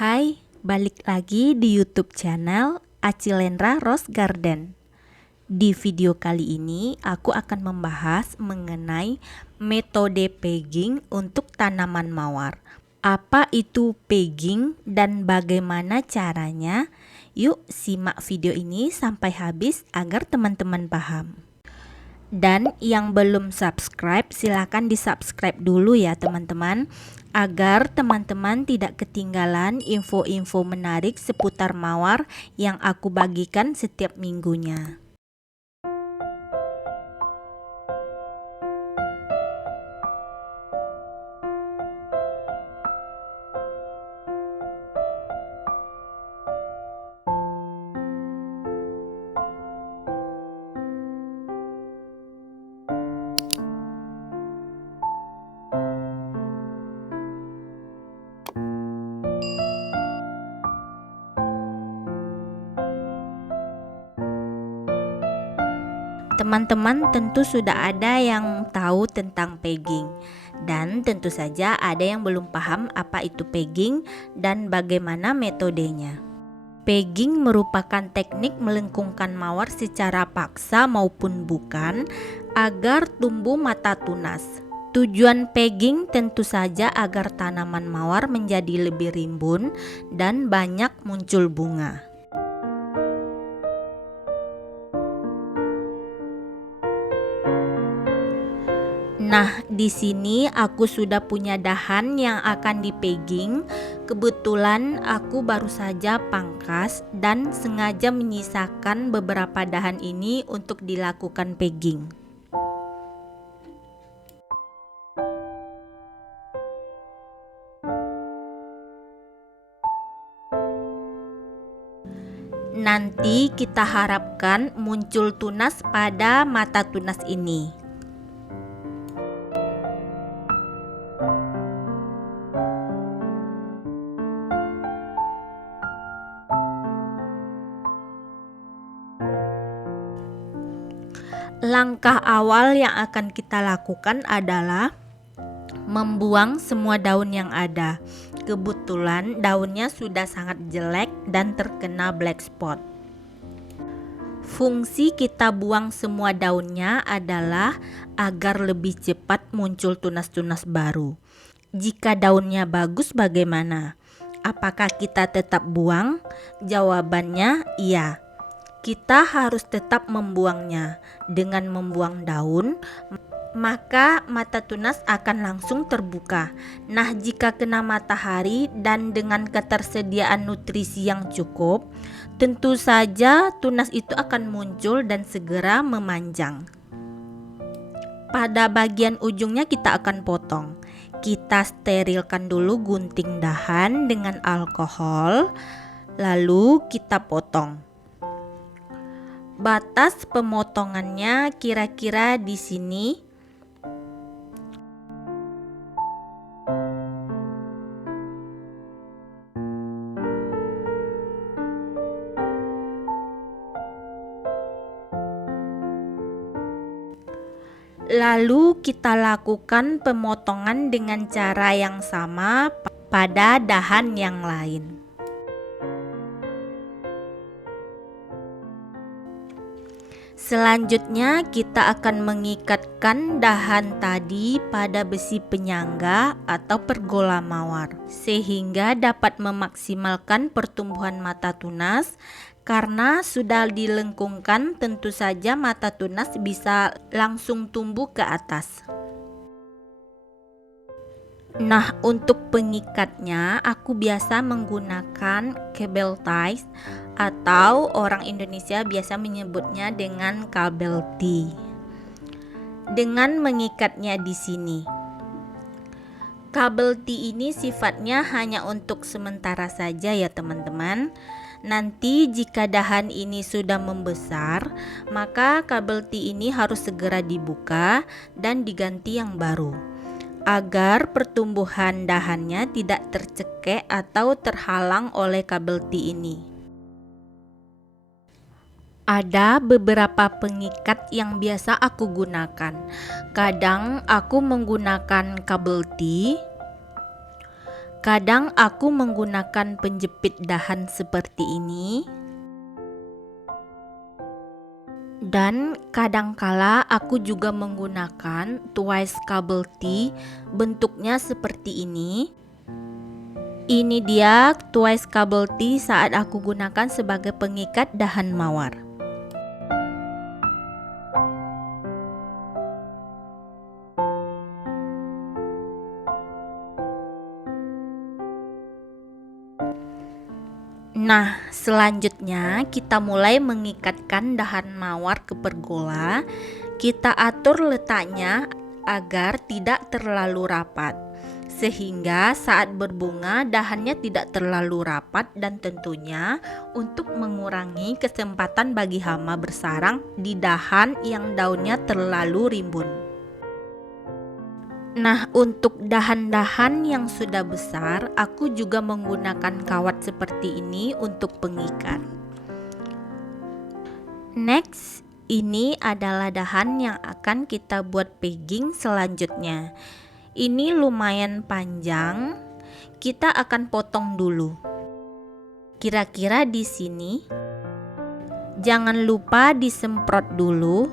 Hai, balik lagi di YouTube channel Acilendra Rose Garden. Di video kali ini aku akan membahas mengenai metode pegging untuk tanaman mawar. Apa itu pegging dan bagaimana caranya? Yuk simak video ini sampai habis agar teman-teman paham. Dan yang belum subscribe silahkan di subscribe dulu ya teman-teman, agar teman-teman tidak ketinggalan info-info menarik seputar mawar yang aku bagikan setiap minggunya. Teman-teman tentu sudah ada yang tahu tentang pegging, dan tentu saja ada yang belum paham apa itu pegging dan bagaimana metodenya. Pegging merupakan teknik melengkungkan mawar secara paksa maupun bukan agar tumbuh mata tunas. Tujuan pegging tentu saja agar tanaman mawar menjadi lebih rimbun dan banyak muncul bunga. Nah, di sini aku sudah punya dahan yang akan dipegging. Kebetulan aku baru saja pangkas dan sengaja menyisakan beberapa dahan ini untuk dilakukan pegging. Nanti kita harapkan muncul tunas pada mata tunas ini. Langkah awal yang akan kita lakukan adalah membuang semua daun yang ada. Kebetulan daunnya sudah sangat jelek dan terkena black spot. Fungsi kita buang semua daunnya adalah agar lebih cepat muncul tunas-tunas baru. Jika daunnya bagus bagaimana? Apakah kita tetap buang? Jawabannya iya. Kita harus tetap membuangnya. Dengan membuang daun, maka mata tunas akan langsung terbuka. Nah, jika kena matahari dan dengan ketersediaan nutrisi yang cukup, tentu saja tunas itu akan muncul dan segera memanjang. Pada bagian ujungnya kita akan potong. Kita sterilkan dulu gunting dahan dengan alkohol, lalu kita potong. Batas pemotongannya kira-kira di sini. Lalu kita lakukan pemotongan dengan cara yang sama pada dahan yang lain. Selanjutnya kita akan mengikatkan dahan tadi pada besi penyangga atau pergola mawar sehingga dapat memaksimalkan pertumbuhan mata tunas. Karena sudah dilengkungkan, tentu saja mata tunas bisa langsung tumbuh ke atas. Nah, untuk pengikatnya aku biasa menggunakan kabel ties atau orang Indonesia biasa menyebutnya dengan kabel T. Dengan mengikatnya di sini. Kabel T ini sifatnya hanya untuk sementara saja ya teman-teman. Nanti jika dahan ini sudah membesar, maka kabel T ini harus segera dibuka dan diganti yang baru, agar pertumbuhan dahannya tidak tercekek atau terhalang oleh kabel T ini. Ada beberapa pengikat yang biasa aku gunakan. Kadang aku menggunakan kabel T, Kadang aku menggunakan penjepit dahan seperti ini, dan kadangkala aku juga menggunakan Twice Cable Tee, bentuknya seperti ini. Ini dia Twice Cable Tee saat aku gunakan sebagai pengikat dahan mawar. Nah, selanjutnya kita mulai mengikatkan dahan mawar ke pergola. Kita atur letaknya agar tidak terlalu rapat, sehingga saat berbunga dahannya tidak terlalu rapat, dan tentunya untuk mengurangi kesempatan bagi hama bersarang di dahan yang daunnya terlalu rimbun. Nah, untuk dahan-dahan yang sudah besar, aku juga menggunakan kawat seperti ini untuk pengikat. Next, ini adalah dahan yang akan kita buat pegging selanjutnya. Ini lumayan panjang, kita akan potong dulu. Kira-kira di sini. Jangan lupa disemprot dulu,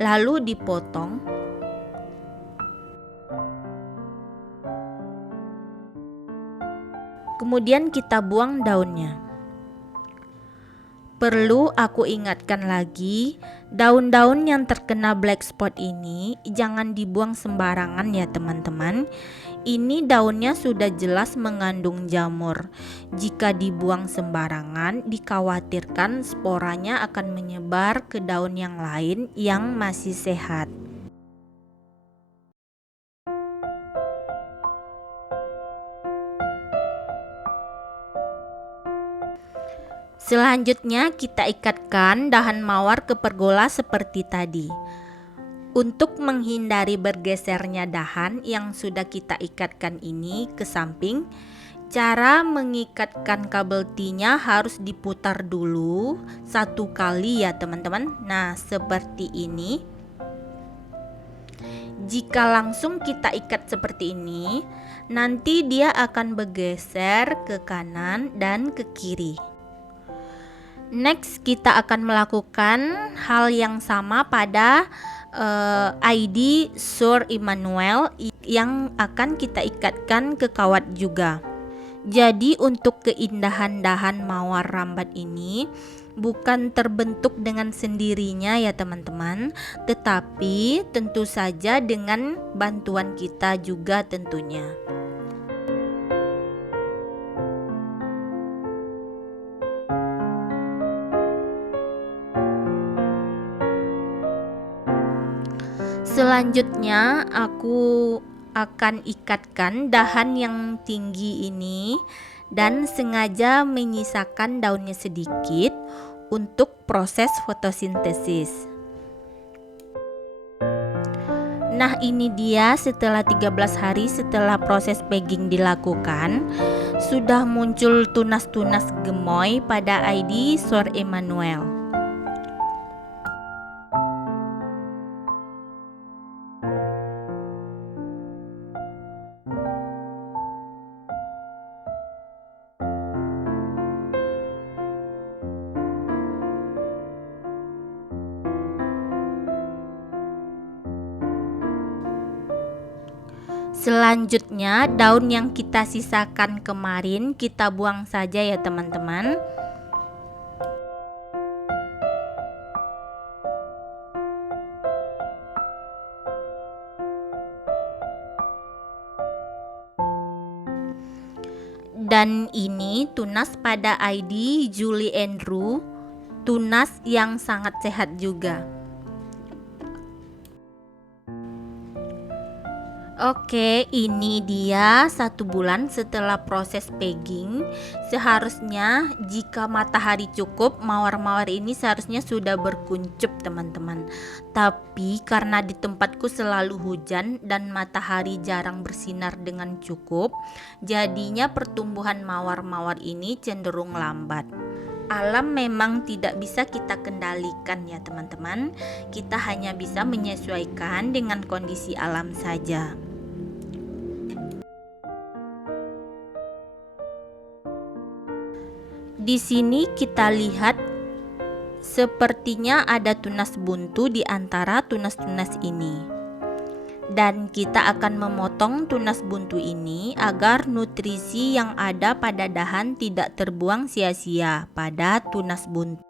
lalu dipotong. Kemudian kita buang daunnya. Perlu aku ingatkan lagi, daun-daun yang terkena black spot ini jangan dibuang sembarangan ya teman-teman. Ini daunnya sudah jelas mengandung jamur. Jika dibuang sembarangan, dikhawatirkan sporanya akan menyebar ke daun yang lain yang masih sehat. Selanjutnya kita ikatkan dahan mawar ke pergola seperti tadi. Untuk menghindari bergesernya dahan yang sudah kita ikatkan ini ke samping, cara mengikatkan kabel T-nya harus diputar dulu 1 kali ya teman-teman. Nah, seperti ini. Jika langsung kita ikat seperti ini, nanti dia akan bergeser ke kanan dan ke kiri. Next, kita akan melakukan hal yang sama pada ID Sor Immanuel yang akan kita ikatkan ke kawat juga. Jadi untuk keindahan dahan mawar rambat ini bukan terbentuk dengan sendirinya ya teman-teman, tetapi tentu saja dengan bantuan kita juga tentunya. Selanjutnya aku akan ikatkan dahan yang tinggi ini dan sengaja menyisakan daunnya sedikit untuk proses fotosintesis. Nah, ini dia setelah 13 hari setelah proses pegging dilakukan, sudah muncul tunas-tunas gemoy pada ID Sor Immanuel. Selanjutnya, daun yang kita sisakan kemarin kita buang saja ya teman-teman. Dan ini tunas pada ID Julie Andrew, tunas yang sangat sehat juga. Oke, ini dia 1 bulan setelah proses pegging. Seharusnya jika matahari cukup, mawar-mawar ini seharusnya sudah berkuncup teman-teman. Tapi karena di tempatku selalu hujan dan matahari jarang bersinar dengan cukup, jadinya pertumbuhan mawar-mawar ini cenderung lambat. Alam memang tidak bisa kita kendalikan ya teman-teman. Kita hanya bisa menyesuaikan dengan kondisi alam saja. Di sini kita lihat sepertinya ada tunas buntu di antara tunas-tunas ini. Dan kita akan memotong tunas buntu ini agar nutrisi yang ada pada dahan tidak terbuang sia-sia pada tunas buntu.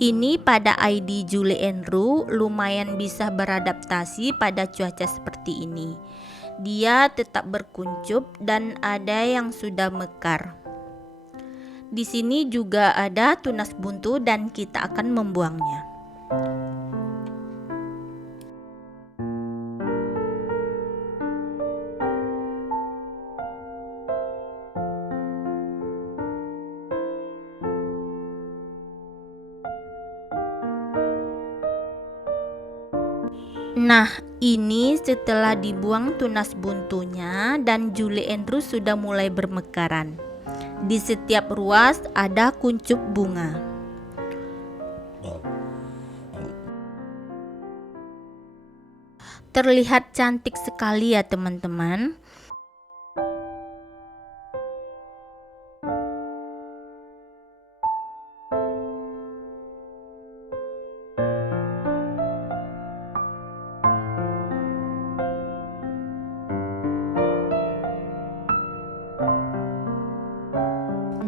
Ini pada ID Julie Andrew lumayan bisa beradaptasi pada cuaca seperti ini. Dia tetap berkuncup dan ada yang sudah mekar. Di sini juga ada tunas buntu dan kita akan membuangnya. Nah, ini setelah dibuang tunas buntunya dan Julie Andrews sudah mulai bermekaran. Di setiap ruas ada kuncup bunga. Terlihat cantik sekali ya teman-teman.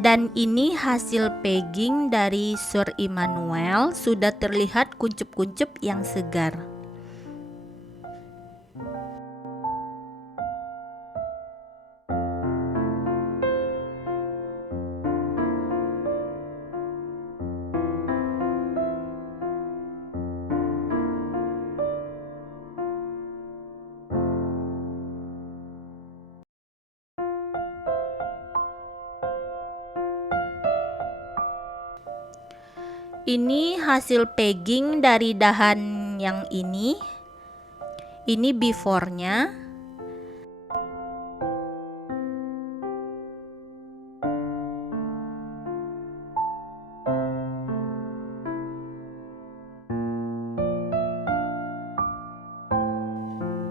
Dan ini hasil pegging dari Sir Immanuel, sudah terlihat kuncup-kuncup yang segar. Ini hasil pegging dari dahan yang ini. Ini before-nya.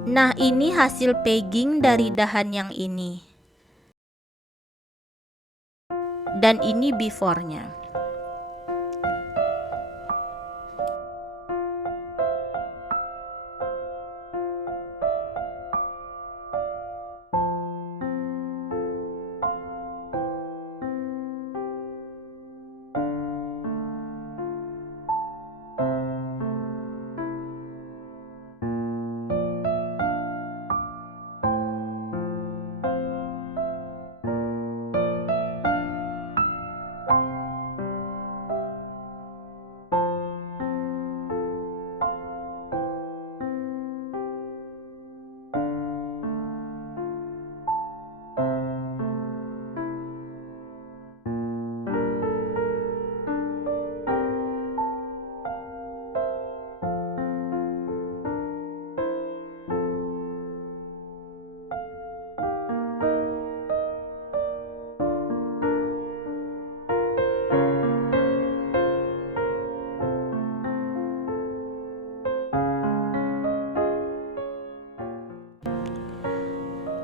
Nah, ini hasil pegging dari dahan yang ini. Dan ini before-nya.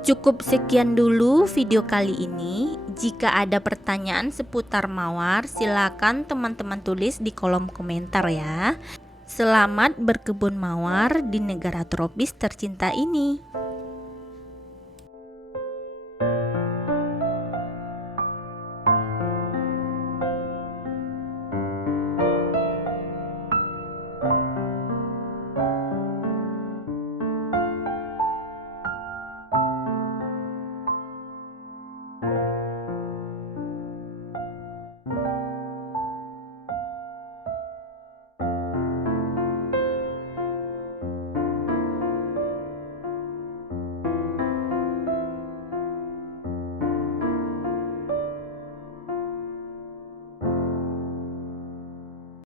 Cukup sekian dulu video kali ini. Jika ada pertanyaan seputar mawar, silakan teman-teman tulis di kolom komentar ya. Selamat berkebun mawar di negara tropis tercinta ini.